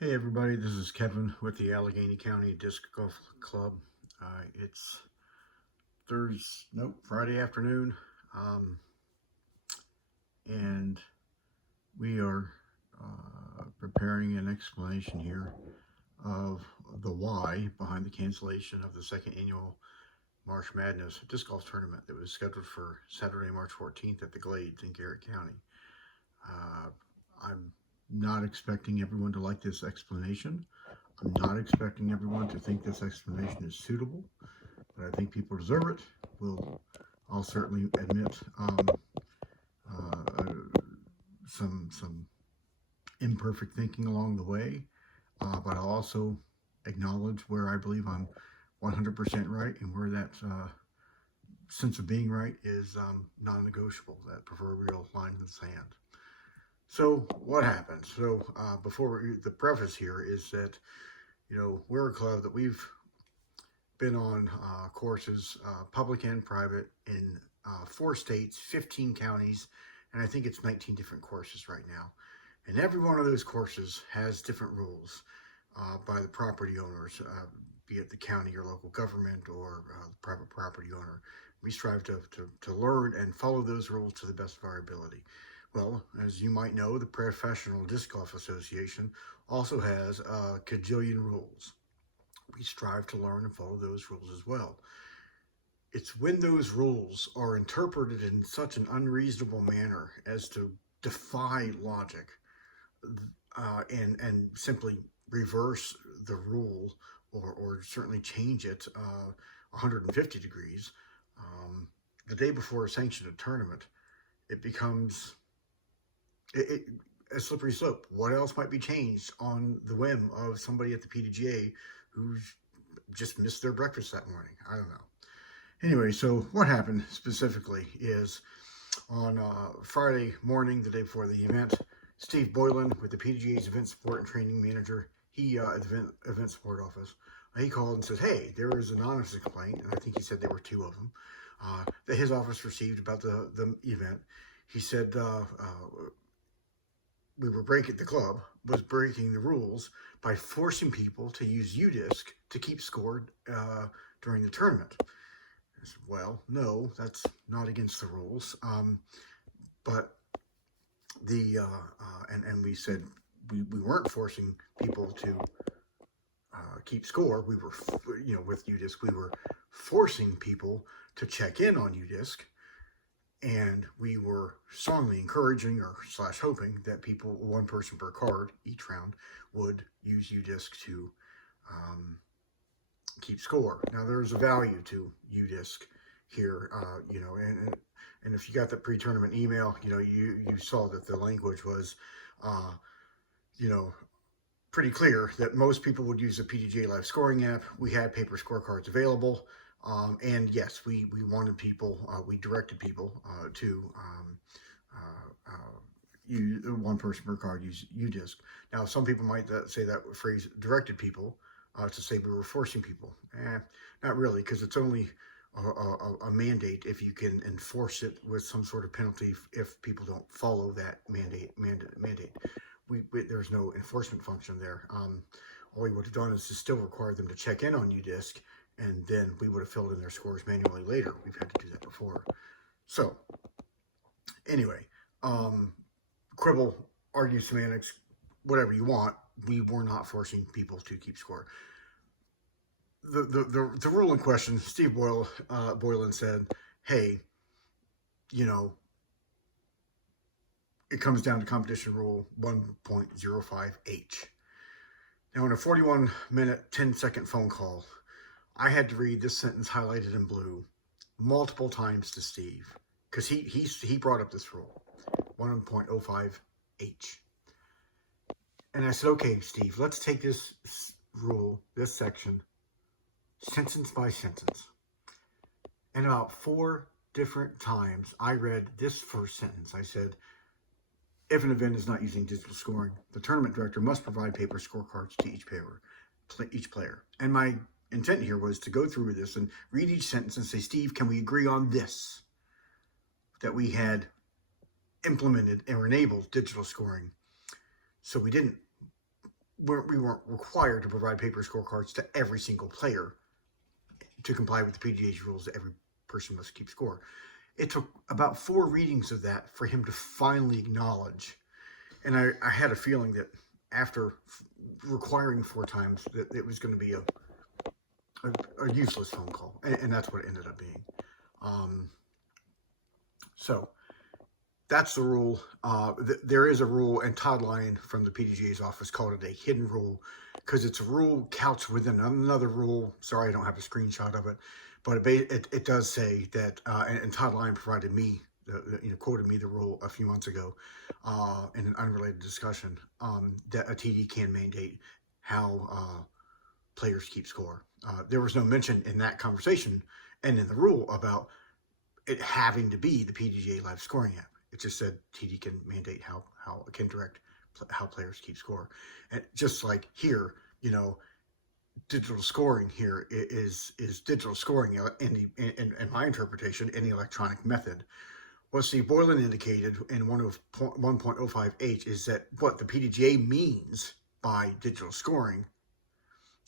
Hey everybody, this is Kevin with the Allegany County Disc Golf Club. It's Friday afternoon, um, and we are preparing an explanation here of the why behind the cancellation of the second annual Marsh Madness Disc Golf Tournament that was scheduled for Saturday, March 14th at the Glades in Garrett County. Uh, I'm not expecting everyone to like this explanation. I'm not expecting everyone to think this explanation is suitable, but I think people deserve it. I'll certainly admit uh, some imperfect thinking along the way, but I'll also acknowledge where I believe I'm 100% right and where that sense of being right is non-negotiable, that proverbial line in the sand. So what happened? So the preface here is that we're a club that we've been on courses, public and private, in 4 states, 15 counties, and I think it's 19 different courses right now. And every one of those courses has different rules by the property owners, be it the county or local government or the private property owner. We strive to learn and follow those rules to the best of our ability. Well, as you might know, the Professional Disc Golf Association also has a cajillion rules. We strive to learn and follow those rules as well. It's when those rules are interpreted in such an unreasonable manner as to defy logic and simply reverse the rule or certainly change it 150 degrees the day before a sanctioned tournament, it becomes a slippery slope. What else might be changed on the whim of somebody at the PDGA who's just missed their breakfast that morning? I don't know. Anyway, so what happened specifically is on Friday morning, the day before the event, Steve Boylan with the PDGA's Event Support and Training Manager, at the event Support Office, he called and said, hey, there is an anonymous complaint, and I think he said there were 2 of them, that his office received about the event. He said the club was breaking the rules by forcing people to use UDisc to keep score during the tournament. I said, well, no, that's not against the rules. But and we said we weren't forcing people to keep score. We were, with UDisc, we were forcing people to check in on UDisc. And we were strongly encouraging or / hoping that people, 1 person per card each round, would use UDisc to keep score. Now, there's a value to UDisc here, and if you got the pre-tournament email, you saw that the language was, pretty clear that most people would use the PDGA Live Scoring app. We had paper scorecards available. And yes, we wanted people, we directed people to use 1 person per card, use UDisc. Now, some people might say that phrase directed people to say we were forcing people. Not really, because it's only a mandate if you can enforce it with some sort of penalty if people don't follow that mandate. There's no enforcement function there. All we would have done is to still require them to check in on UDisc, and then we would have filled in their scores manually later. We've had to do that before. So, anyway, quibble, argue semantics, whatever you want. We were not forcing people to keep score. The rule in question, Steve Boylan said, hey, it comes down to competition rule 1.05H. Now, in a 41-minute, 10-second phone call, I had to read this sentence highlighted in blue multiple times to Steve because he brought up this rule, 1.05H. And I said, okay, Steve, let's take this rule, this section, sentence by sentence. And about 4 different times I read this first sentence. I said, if an event is not using digital scoring, the tournament director must provide paper scorecards to each player. And my intent here was to go through this and read each sentence and say, Steve, can we agree on this? That we had implemented or enabled digital scoring. So we didn't we weren't required to provide paper scorecards to every single player to comply with the PGA's rules that every person must keep score. It took about 4 readings of that for him to finally acknowledge. And I had a feeling that after requiring 4 times that it was going to be a useless phone call. And that's what it ended up being. So that's the rule. There is a rule, and Todd Lyon from the PDGA's office called it a hidden rule because it's a rule couched within another rule. Sorry, I don't have a screenshot of it, but it does say that, and Todd Lyon provided me, quoted me the rule a few months ago in an unrelated discussion, that a TD can mandate how players keep score. There was no mention in that conversation and in the rule about it having to be the PDGA live scoring app. It just said TD can mandate how it can direct how players keep score. And just like here, digital scoring here is digital scoring in my interpretation, any electronic method. What Steve Boylan indicated in 1.05H is that what the PDGA means by digital scoring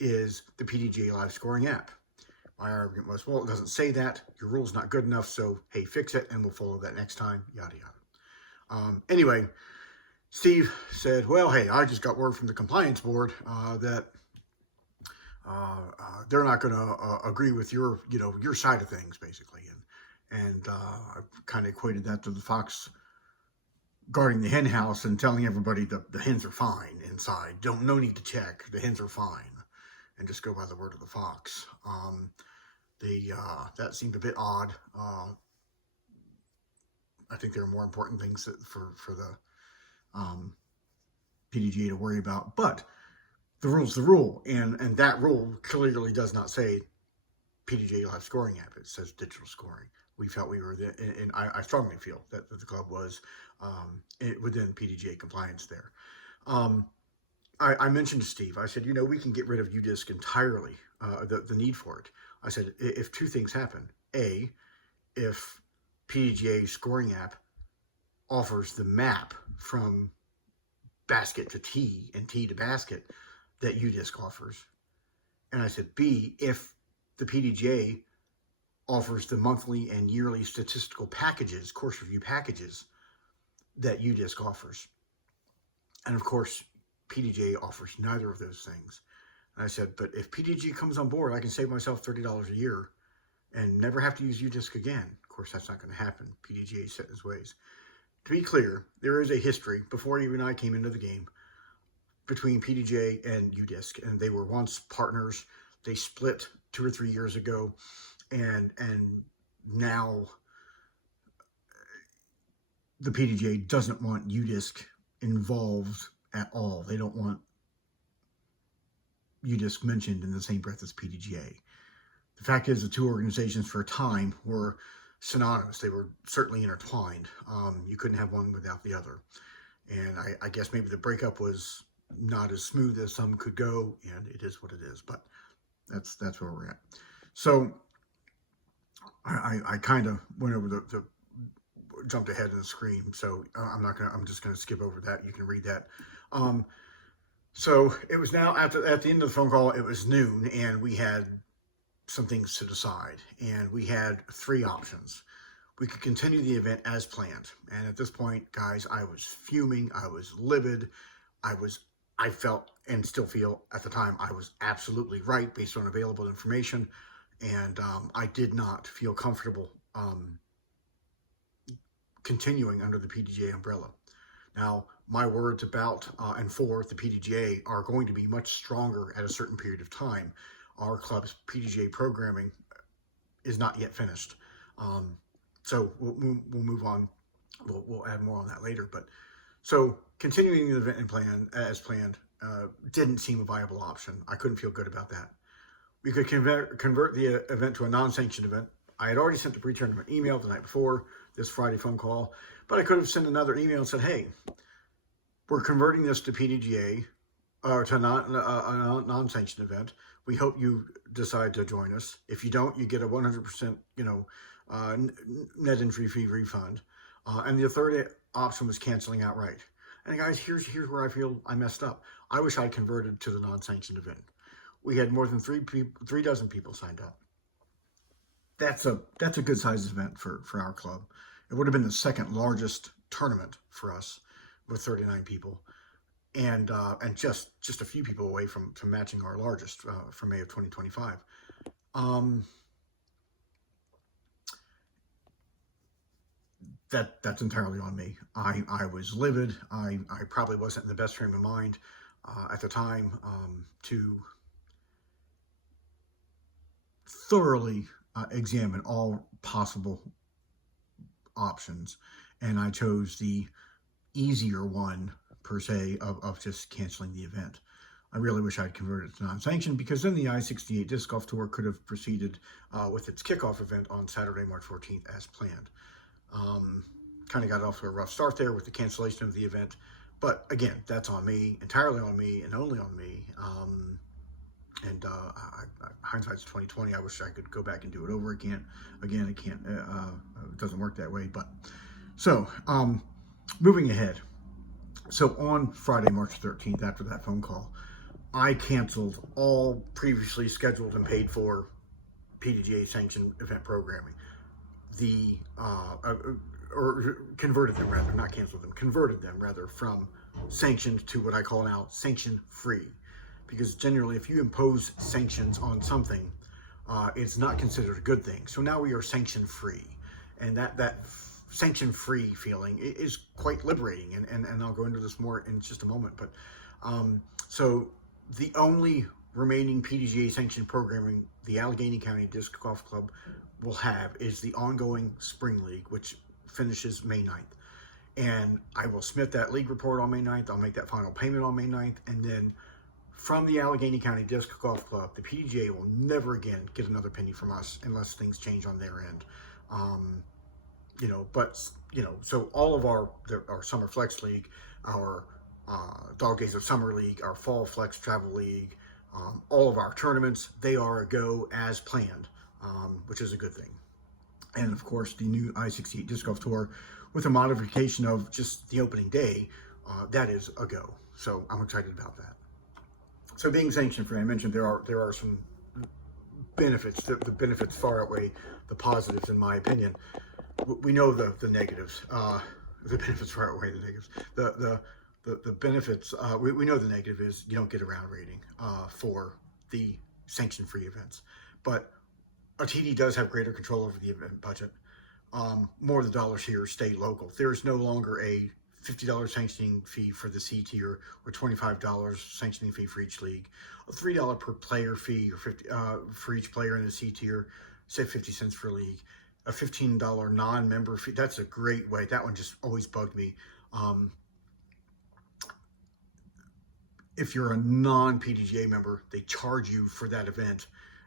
is the PDGA live scoring app. My argument was, well, it doesn't say that. Your rule's not good enough, so hey, fix it, and we'll follow that next time, yada, yada. Anyway, Steve said, well, hey, I just got word from the compliance board that they're not going to agree with your side of things, basically. And I kind of equated that to the fox guarding the hen house and telling everybody that the hens are fine inside. No need to check. The hens are fine. And just go by the word of the fox. That seemed a bit odd. I think there are more important things for the PDGA to worry about. But the rule's the rule, and that rule clearly does not say PDGA live scoring app. It says digital scoring. We felt we were there, and I strongly feel that the club was within PDGA compliance there. I mentioned to Steve, I said, we can get rid of UDisc entirely, the need for it. I said, if 2 things happen. A, if PDGA scoring app offers the map from basket to tee and tee to basket that UDisc offers. And I said, B, if the PDGA offers the monthly and yearly statistical packages, course review packages that UDisc offers. And of course, PDGA offers neither of those things. And I said, but if PDGA comes on board, I can save myself $30 a year and never have to use UDisc again. Of course, that's not going to happen. PDGA set in his ways. To be clear, there is a history, before even I came into the game, between PDGA and UDisc, and they were once partners. They split 2 or 3 years ago, and now the PDGA doesn't want UDisc involved at all. They don't want UDisc mentioned in the same breath as PDGA. The fact is, the 2 organizations for a time were synonymous. They were certainly intertwined. You couldn't have one without the other. And I guess maybe the breakup was not as smooth as some could go, and it is what it is. But that's where we're at. So I kind of went over the jumped ahead in the screen. So I'm just gonna skip over that. You can read that. So it was now at the end of the phone call. It was noon, and we had some things to decide, and we had 3 options. We could continue the event as planned, and at this point, guys, I was fuming. I was livid. I felt and still feel at the time I was absolutely right based on available information, and I did not feel comfortable continuing under the PDGA umbrella. Now, my words about and for the PDGA are going to be much stronger at a certain period of time. Our club's PDGA programming is not yet finished. So we'll move on. We'll add more on that later. But so continuing the event as planned didn't seem a viable option. I couldn't feel good about that. We could convert the event to a non-sanctioned event. I had already sent the pre-tournament email the night before this Friday phone call, but I could have sent another email and said, hey, we're converting this to PDGA, or to a non-sanctioned event. We hope you decide to join us. If you don't, you get a 100%, net entry fee refund. And the third option was canceling outright. And guys, here's where I feel I messed up. I wish I'd converted to the non-sanctioned event. We had more than 3 dozen people signed up. That's a good sized event for our club. It would have been the second largest tournament for us with 39 people, and just a few people away from matching our largest for May of 2025. Um, that's entirely on me. I was livid. I probably wasn't in the best frame of mind at the time to thoroughly examine all possible options, and I chose the easier one per se of just canceling the event. I really wish I'd converted it to non-sanctioned, because then the I-68 Disc Golf Tour could have proceeded with its kickoff event on Saturday, March 14th as planned. Kind of got off to a rough start there with the cancellation of the event, but again, that's on me, entirely on me, and only on me. Hindsight's 2020. I wish I could go back and do it over again. Again, it can't. It doesn't work that way. But so, moving ahead. So on Friday, March 13th, after that phone call, I canceled all previously scheduled and paid for PDGA sanctioned event programming. Or converted them rather, not canceled them, converted them rather from sanctioned to what I call now sanction free. Because generally, if you impose sanctions on something, it's not considered a good thing. So now we are sanction free, and that sanction free feeling is quite liberating. And I'll go into this more in just a moment. But so the only remaining PDGA sanctioned programming the Allegany County Disc Golf Club will have is the ongoing Spring League, which finishes May 9th. And I will submit that league report on May 9th. I'll make that final payment on May 9th. And then from the Allegany County Disc Golf Club, the PDGA will never again get another penny from us unless things change on their end. So all of our Summer Flex League, our Dog Days of Summer League, our Fall Flex Travel League, all of our tournaments, they are a go as planned, which is a good thing. And of course, the new I-68 Disc Golf Tour with a modification of just the opening day, that is a go. So I'm excited about that. So being sanctioned free, I mentioned there are some benefits. The benefits far outweigh the positives, in my opinion. We know the negatives. The benefits far outweigh the negatives. The benefits, we know the negative is you don't get a round rating for the sanction free events. But a TD does have greater control over the event budget. More of the dollars here stay local. There is no longer a $50 sanctioning fee for the C tier, or $25 sanctioning fee for each league, a $3 per player fee, or 50 for each player in the C tier, say 50 cents per league, a $15 non-member fee. That's a great way. That one just always bugged me. If you're a non-PDGA member, they charge you for that event.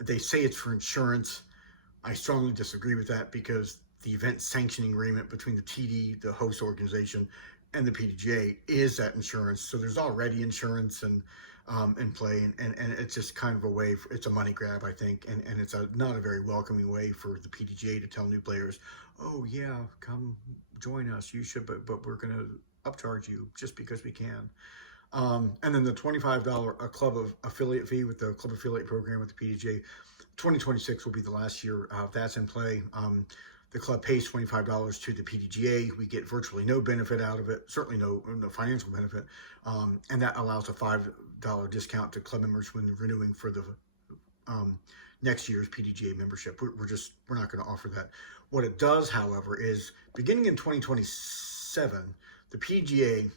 They say it's for insurance. I strongly disagree with that, because the event sanctioning agreement between the TD, the host organization, and the PDGA is that insurance. So there's already insurance in play, and it's just kind of a way it's a money grab, I think, and it's not a very welcoming way for the PDGA to tell new players, oh yeah, come join us, you should, but we're going to upcharge you just because we can. And then the $25 a club of affiliate fee with the club affiliate program with the PDGA. 2026 will be the last year that's in play. The club pays $25 to the PDGA. We get virtually no benefit out of it, certainly no financial benefit, and that allows a $5 discount to club members when renewing for the next year's PDGA membership. We're not going to offer that. What it does, however, is beginning in 2027, the PDGA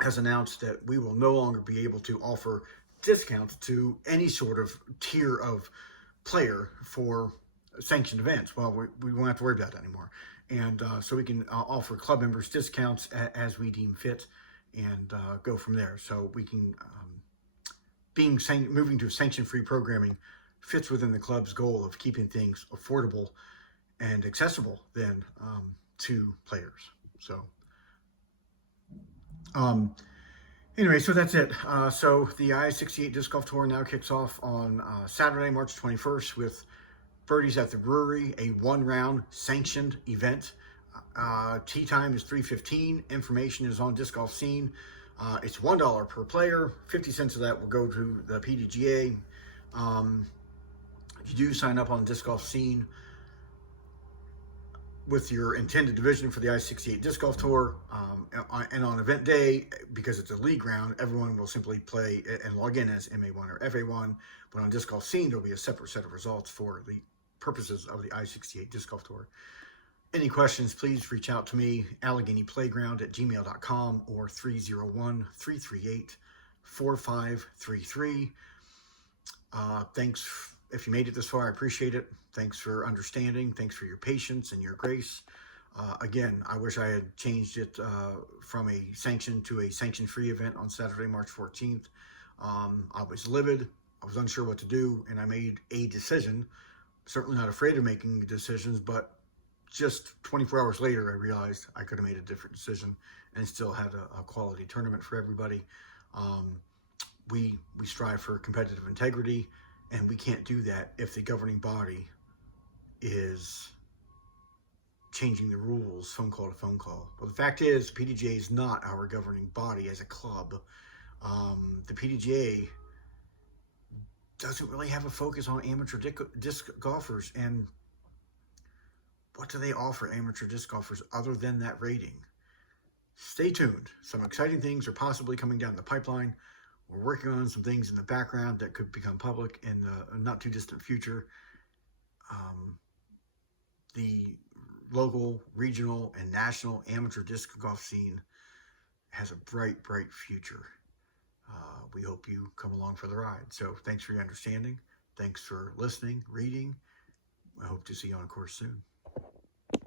has announced that we will no longer be able to offer discounts to any sort of tier of player for sanctioned events. Well, we won't have to worry about that anymore. And so we can offer club members discounts as we deem fit, and go from there. So we can, moving to sanction-free programming fits within the club's goal of keeping things affordable and accessible then to players. So anyway, so that's it. So the I-68 Disc Golf Tour now kicks off on Saturday, March 21st with Birdies at the Brewery, a one-round sanctioned event. Tee time is 3:15. Information is on Disc Golf Scene. It's $1 per player. 50 cents of that will go to the PDGA. If you do sign up on Disc Golf Scene with your intended division for the I-68 Disc Golf Tour, and on event day, because it's a league round, everyone will simply play and log in as MA1 or FA1. But on Disc Golf Scene, there'll be a separate set of results for the purposes of the I-68 Disc Golf Tour. Any questions, please reach out to me, AlleganyPlayground@gmail.com or 301-338-4533. Thanks. If you made it this far, I appreciate it. Thanks for understanding. Thanks for your patience and your grace. Again, I wish I had changed it from a sanctioned to a sanction-free event on Saturday, March 14th. I was livid. I was unsure what to do, and I made a decision. Certainly not afraid of making decisions, but just 24 hours later, I realized I could have made a different decision and still had a quality tournament for everybody. We strive for competitive integrity, and we can't do that if the governing body is changing the rules phone call to phone call. Well, the fact is, the PDGA is not our governing body as a club. The PDGA doesn't really have a focus on amateur disc golfers, and what do they offer amateur disc golfers other than that rating? Stay tuned. Some exciting things are possibly coming down the pipeline. We're working on some things in the background that could become public in the not too distant future. The local, regional, and national amateur disc golf scene has a bright, bright future. We hope you come along for the ride. So thanks for your understanding. Thanks for listening, reading. I hope to see you on course soon.